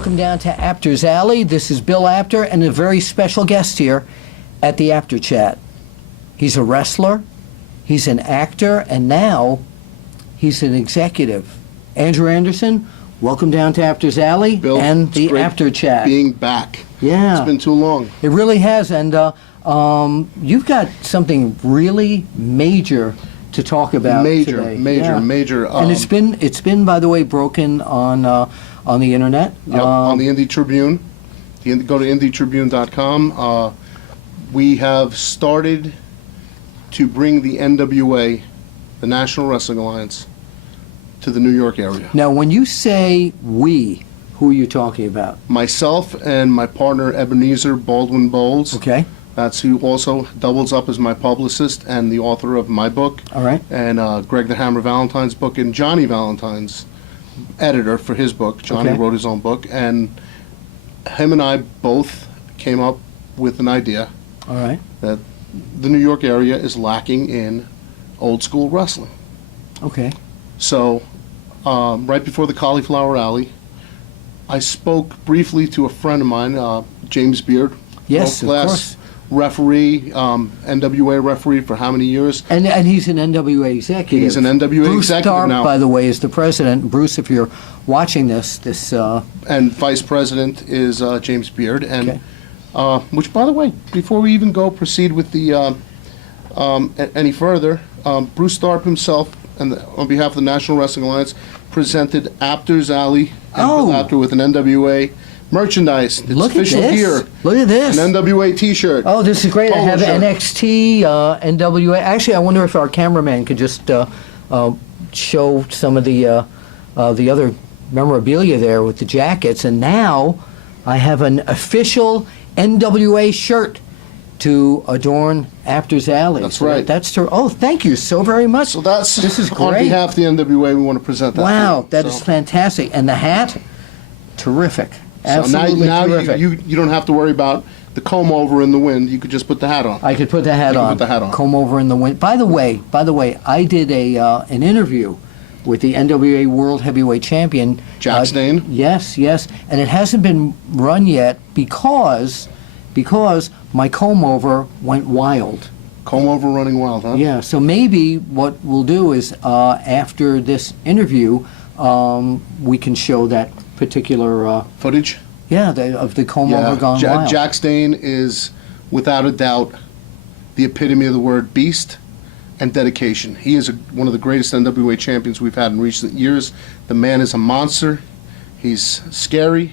welcome down to APTER'S Alley. This is Bill Apter and a very special guest here at the Apter Chat. He's a wrestler, he's an actor, and now he's an executive. Andrew Anderson, welcome down to APTER'S Alley Bill, and the Apter Chat. Being back. Yeah. It's been too long. It really has, and you've got something really major to talk about today. Major. And it's been, by the way, broken on the internet. Yep, on the Indie Tribune. Go to indietribune.com. We have started to bring the NWA, the National Wrestling Alliance, to the New York area. Now, when you say we, who are you talking about? Myself and my partner Ebenezer Baldwin Bowles. Okay. That's who also doubles up as my publicist and the author of my book. All right. And Greg the Hammer Valentine's book, and Johnny Valentine's editor for his book. Johnny wrote his own book, and him and I both came up with an idea. All right. That the New York area is lacking in old school wrestling. Okay. So, right before the Cauliflower Alley, I spoke briefly to a friend of mine, James Beard. Yes, of course. Referee, NWA referee for how many years? And he's an NWA executive. He's an NWA executive Tharp, now. by the way, is the president. Bruce, if you're watching this. And vice president is James Beard. And Okay. which, by the way, before we even proceed with the any further, Bruce Tharp himself, and on behalf of the National Wrestling Alliance, presented APTER'S Alley and Bill Apter with an NWA merchandise. It's Look official at this. gear. Look at this. An NWA T-shirt. Oh, this is great. I Polo have shirt. NXT, NWA. Actually, I wonder if our cameraman could just show some of the other memorabilia there with the jackets. And now I have an official NWA shirt to adorn APTER'S Alley. That's right. That's true. Oh, thank you so very much. So this is great. On behalf of the NWA, we want to present that. Wow, that is is fantastic. And the hat, terrific. Absolutely so now terrific. you don't have to worry about the comb over in the wind. You could just put the hat on. I could put the hat on. Put the hat on. Comb over in the wind. By the way, I did an interview with the NWA World Heavyweight Champion Jack Stane? Yes, and it hasn't been run yet because my comb over went wild. Comb over running wild, huh? Yeah. So maybe what we'll do is after this interview, we can show that particular Footage? Yeah, of the comb over gone wild. Jack Stane is, without a doubt, the epitome of the word beast and dedication. He is one of the greatest NWA champions we've had in recent years. The man is a monster. He's scary.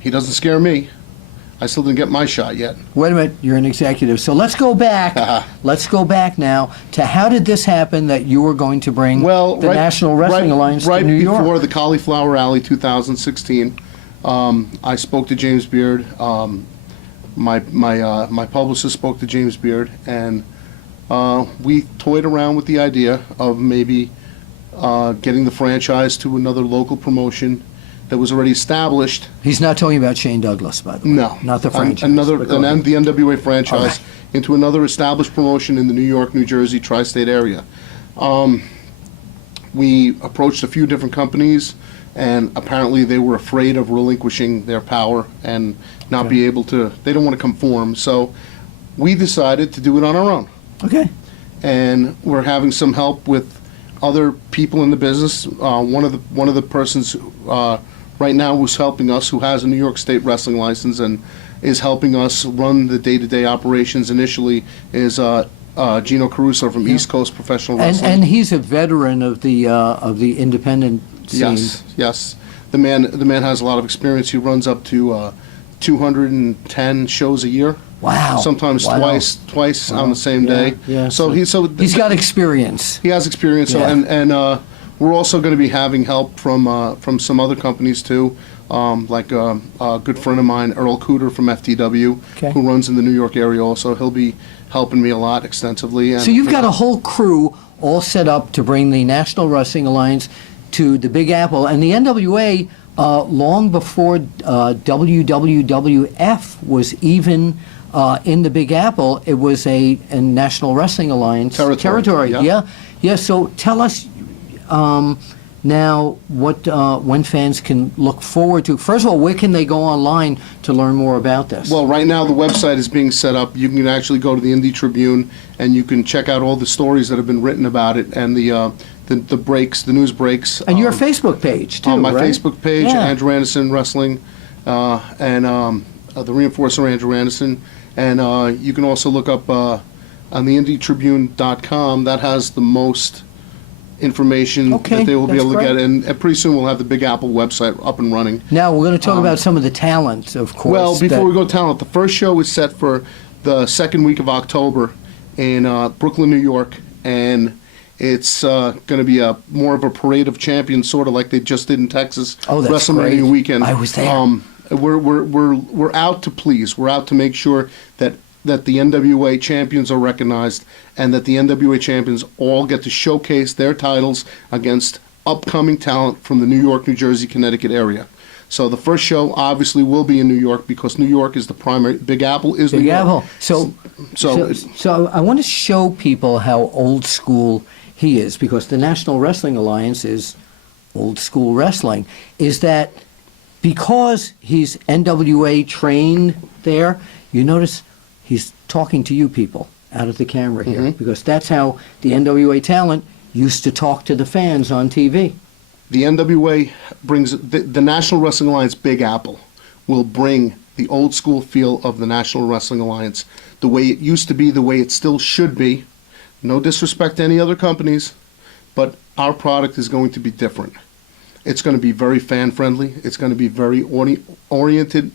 He doesn't scare me. I still didn't get my shot yet. Wait a minute, you're an executive. So let's go back. Let's go back now to how did this happen that you were going to bring the National Wrestling Alliance to New York? Right before the Cauliflower Alley 2016, I spoke to James Beard. My publicist spoke to James Beard, and we toyed around with the idea of maybe getting the franchise to another local promotion that was already established. He's not talking about Shane Douglas, by the way. No. Not the franchise. The NWA franchise into another established promotion in the New York, New Jersey, tri-state area. We approached a few different companies, and apparently they were afraid of relinquishing their power and not be able to, they don't want to conform. So we decided to do it on our own. Okay. And we're having some help with other people in the business. One of the persons right now who's helping us, who has a New York State wrestling license and is helping us run the day-to-day operations initially, is Gino Caruso from East Coast Professional Wrestling. And he's a veteran of the independent scene. Yes. The man has a lot of experience. He runs up to 210 shows a year. Wow. Sometimes twice on the same day. Yeah. So he's got experience. He has experience. Yeah. So, and we're also going to be having help from some other companies too, like a good friend of mine, Earl Cooter from FTW, who runs in the New York area also. He'll be helping me a lot extensively. And so you've got a whole crew all set up to bring the National Wrestling Alliance to the Big Apple. And the NWA, long before WWF was even in the Big Apple, it was a National Wrestling Alliance territory. Yeah. Yeah. So tell us, now when fans can look forward to. First of all, where can they go online to learn more about this? Well, right now the website is being set up. You can actually go to the Indy Tribune and you can check out all the stories that have been written about it and the breaks, the news breaks. And your Facebook page too, on my right? Facebook page, Yeah. Andrew Anderson Wrestling, and the Reinforcer Andrew Anderson, and you can also look up on the IndyTribune.com. That has the most information Okay, that they will be that's able to great. get, and pretty soon we'll have the Big Apple website up and running. Now we're going to talk about some of the talent, of course. Well, before that- we go talent, the first show is set for the second week of October in Brooklyn, New York, and it's going to be more of a parade of champions, sort of like they just did in Texas. Oh, that's WrestleMania great. weekend. I was there. We're out to please. We're out to make sure that the NWA champions are recognized and that the NWA champions all get to showcase their titles against upcoming talent from the New York, New Jersey, Connecticut area. So the first show obviously will be in New York because New York is the primary. Big Apple is Big New York. Apple. So I want to show people how old school he is, because the National Wrestling Alliance is old school wrestling. Is that because he's NWA trained there, you notice he's talking to you people out of the camera here, because that's how the NWA talent used to talk to the fans on TV. The NWA brings the National Wrestling Alliance. Big Apple will bring the old school feel of the National Wrestling Alliance, the way it used to be, the way it still should be. No disrespect to any other companies, but our product is going to be different. It's going to be very fan friendly. It's going to be very oriented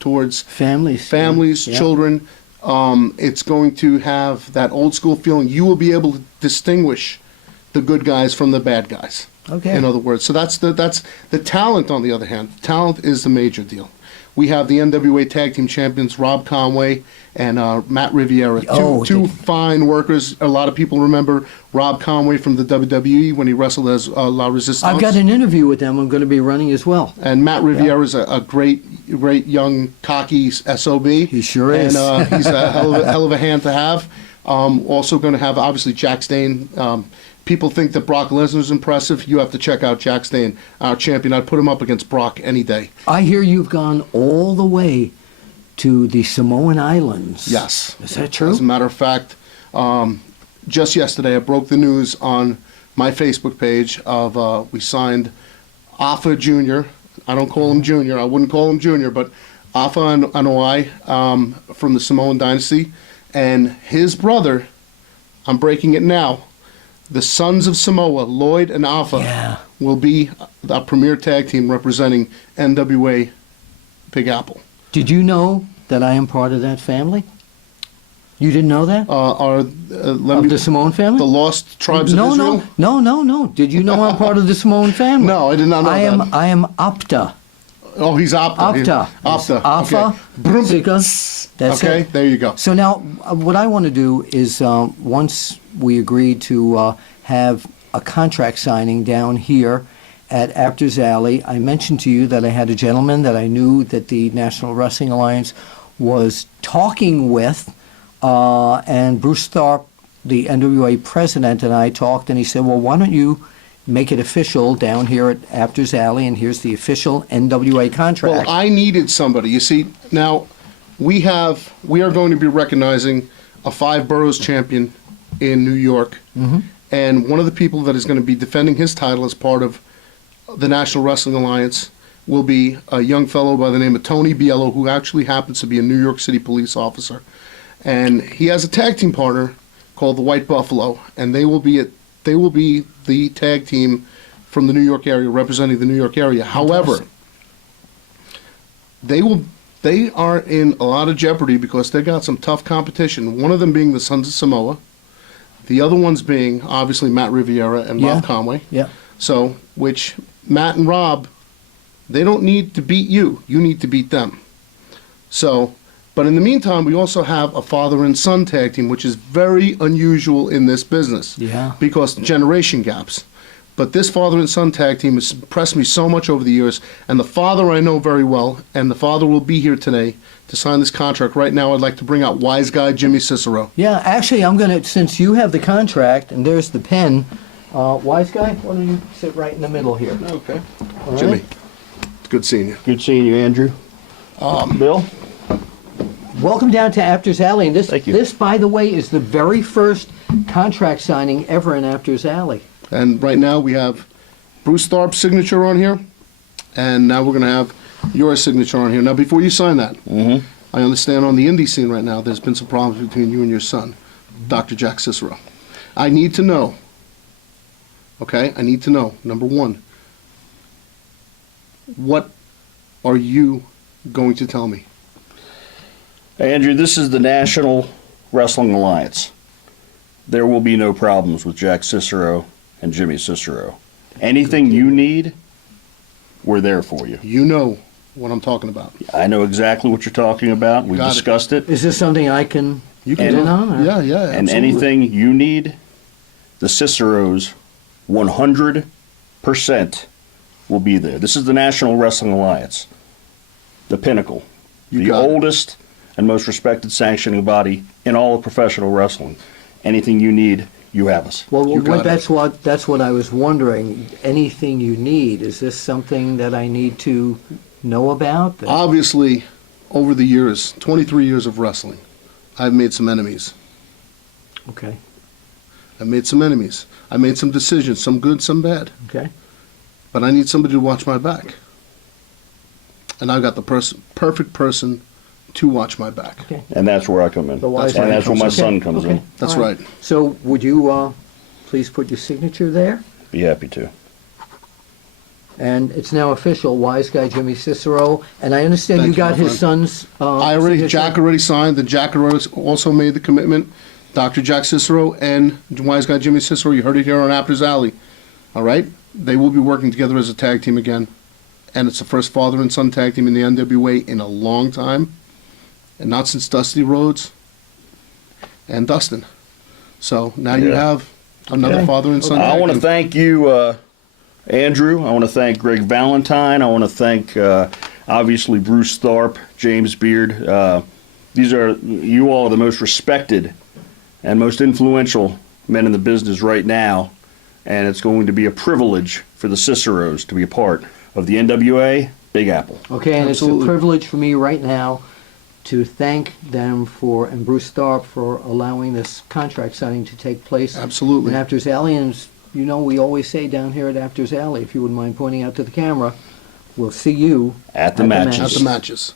towards Families. Yeah. children. It's going to have that old school feeling. You will be able to distinguish the good guys from the bad guys. Okay. In other words, so that's the talent. On the other hand, talent is the major deal. We have the NWA Tag Team Champions Rob Conway and Matt Riviera, two fine workers. A lot of people remember Rob Conway from the WWE when he wrestled as La Resistance. I've got an interview with them I'm going to be running as well. And Matt Riviera is a great young, cocky SOB. He sure is. And he's a hell of a hand to have. Also going to have, obviously, Jack Stane. People think that Brock Lesnar's impressive. You have to check out Jack Stane, our champion. I'd put him up against Brock any day. I hear you've gone all the way to the Samoan Islands. Yes. Is that true? As a matter of fact, just yesterday I broke the news on my Facebook page of we signed Afa Jr. I don't call him Junior. I wouldn't call him Junior, but Afa Anoa'i from the Samoan dynasty. And his brother, I'm breaking it now, the Sons of Samoa, Lloyd and Afa, will be a premier tag team representing NWA Big Apple. Did you know that I am part of that family? You didn't know that? Of the Samoan family? The Lost Tribes of Israel? No. Did you know I'm part of the Samoan family? No, I did not know that. I am APTA. Oh, he's Apta. APTA. Okay. Afa, Sika. That's Okay, it. there you go. So now, what I want to do is, once we agree to have a contract signing down here at APTER'S Alley, I mentioned to you that I had a gentleman that I knew that the National Wrestling Alliance was talking with, and Bruce Tharp, the NWA president, and I talked, and he said, well, why don't you make it official down here at APTER'S Alley, and here's the official NWA contract. Well, I needed somebody. You see, now we are going to be recognizing a 5 boroughs champion in New York, and one of the people that is going to be defending his title as part of the National Wrestling Alliance will be a young fellow by the name of Tony Biello, who actually happens to be a New York City police officer. And he has a tag team partner called the White Buffalo, and they will be the tag team from the New York area, representing the New York area. However, they are in a lot of jeopardy because they got some tough competition. One of them being the Sons of Samoa, the other ones being obviously Matt Riviera and Rob Conway. Yeah. So, which Matt and Rob, they don't need to beat you. You need to beat them. So, but in the meantime, we also have a father and son tag team, which is very unusual in this business. Yeah. Because generation gaps. But this father and son tag team has impressed me so much over the years, and the father I know very well, and the father will be here today to sign this contract. Right now, I'd like to bring out wise guy Jimmy Cicero. Yeah, actually, I'm going to, since you have the contract, and there's the pen, Wise guy, why don't you sit right in the middle here? Okay. All right? Jimmy, it's good seeing you. Good seeing you, Andrew. Bill? Welcome down to Apter's Alley. And Thank you. this, by the way, is the very first contract signing ever in Apter's Alley. And right now, we have Bruce Tharp's signature on here, and now we're going to have your signature on here. Now, before you sign that, I understand on the indie scene right now, there's been some problems between you and your son, Dr. Jack Cicero. I need to know, okay, I need to know, number one, what are you going to tell me? Andrew, this is the National Wrestling Alliance. There will be no problems with Jack Cicero and Jimmy Cicero. Anything you need, we're there for you. You know what I'm talking about. I know exactly what you're talking about. We've Got it. discussed it. Is this something I can You get do in it. on? Or? Yeah, yeah, And absolutely. anything you need, the Ciceros 100% will be there. This is the National Wrestling Alliance, the pinnacle, You the got it. oldest and most respected sanctioning body in all of professional wrestling. Anything you need, you have us. Well, You got it. that's what I was wondering. Anything you need, is this something that I need to know about? Obviously, over the years, 23 years of wrestling, I've made some enemies. Okay, I've made some enemies. I made some decisions, some good, some bad. okay. But I need somebody to watch my back. And I've got the perfect person to watch my back. Okay. And that's where I come in. The wise And man that's where my comes in. son comes Okay. in. That's All right. So would you please put your signature there? Be happy to. And it's now official, Wise Guy Jimmy Cicero. And I understand Thank you you, got my his friend. son's signature? Jack already signed, and Jack also made the commitment. Dr. Jack Cicero and Wise Guy Jimmy Cicero, you heard it here on Apter's Alley. All right? They will be working together as a tag team again. And it's the first father and son tag team in the NWA in a long time. And not since Dusty Rhodes and Dustin. So now you Yeah. have another Okay. father and son I tag want to team. thank you, Andrew. I want to thank Greg Valentine. I want to thank, obviously, Bruce Tharp, James Beard. You all are the most respected and most influential men in the business right now. And it's going to be a privilege for the Ciceros to be a part of the NWA Big Apple. Okay, and it's Absolutely. a privilege for me right now to thank them and Bruce Tharp for allowing this contract signing to take place Absolutely. in Apter's Alley. And you know, we always say down here at Apter's Alley, if you wouldn't mind pointing out to the camera, we'll see you At the matches. At the matches.